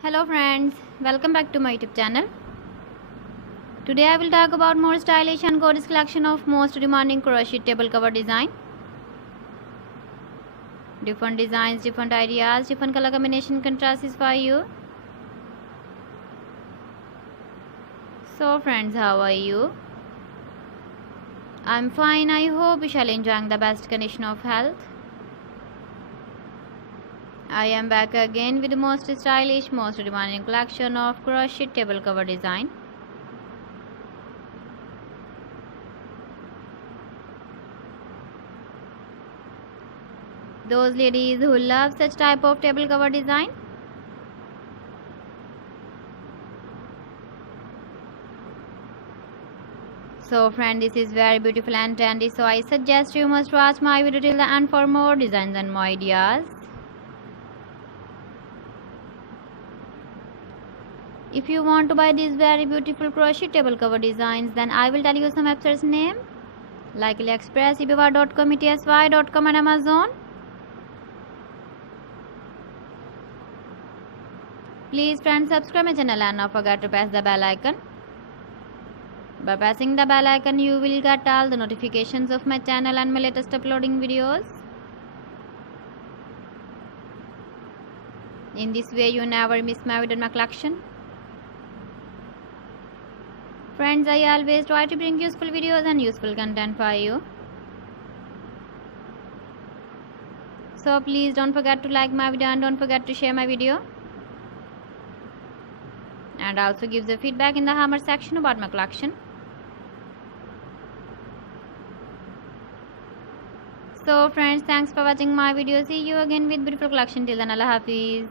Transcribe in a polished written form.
Hello friends, welcome back to my YouTube channel. Today I will talk about more stylish and gorgeous collection of most demanding crochet table cover design. Different designs, different ideas, different color combination contrasts for you. So friends, how are you? I'm fine. I hope you shall enjoying the best condition of health. I am back again with the most stylish, most demanding collection of crochet table cover design. Those ladies who love such type of table cover design, so friend, this is very beautiful and trendy, so I suggest you must watch my video till the end for more designs and more ideas. If you want to buy these very beautiful crochet table cover designs, then I will tell you some websites name like AliExpress, eBay.com, ETSY.com and Amazon. Please friends, subscribe my channel and not forget to press the bell icon. By pressing the bell icon, you will get all the notifications of my channel and my latest uploading videos. In this way, you never miss my video in my collection. Friends, I always try to bring useful videos and useful content for you. So please don't forget to like my video and don't forget to share my video. And also give the feedback in the comment section about my collection. So friends, thanks for watching my video. See you again with beautiful collection. Till then, Allah Hafiz.